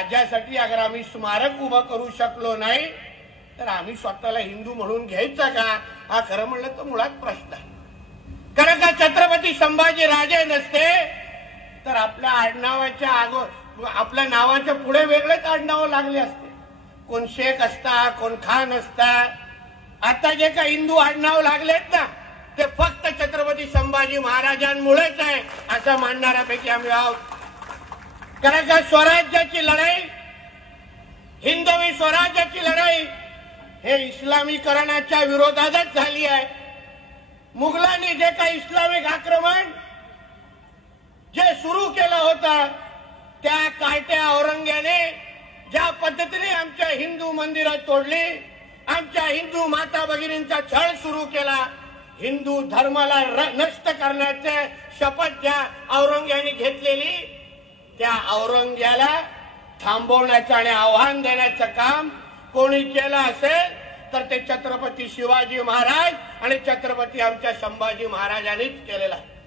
राज्यासाठी अगर आम्ही स्मारक उभं करू शकलो नाही तर आम्ही स्वतःला हिंदू म्हणून घ्यायचा का? हा खरं म्हणलं तर मुळात प्रश्न आहे. कारण का छत्रपती संभाजी राजे नसते तर आपल्या आडनावाच्या आगो आपल्या नावाच्या पुढे वेगळेच आडनावं लागले असते. कोण शेख असता कोण खान असता आता जे काही हिंदू आडनाव लागलेत ना ते फक्त छत्रपती संभाजी महाराजांमुळेच आहे असं मानणाऱ्यापैकी आम्ही आहोत. कारण का स्वराज्याची लढाई हिंदवी स्वराज्याची लढाई हे इस्लामीकरणाच्या विरोधातच झाली आहे. मुघलांनी जे काही इस्लामिक आक्रमण जे सुरू केलं होतं त्या कायट्या औरंग्याने ज्या पद्धतीने आमच्या हिंदू मंदिरं तोडली आमच्या हिंदू माता भगिनींचा छळ सुरू केला हिंदू धर्माला र- नष्ट करण्याचे शपथ ज्या औरंग्याने घेतलेली त्या औरंग्याला थांबवण्याचं आणि आव्हान देण्याचं काम कोणी केलं असेल तर ते छत्रपती शिवाजी महाराज आणि छत्रपती आमच्या संभाजी महाराजांनीच केलेलं आहे.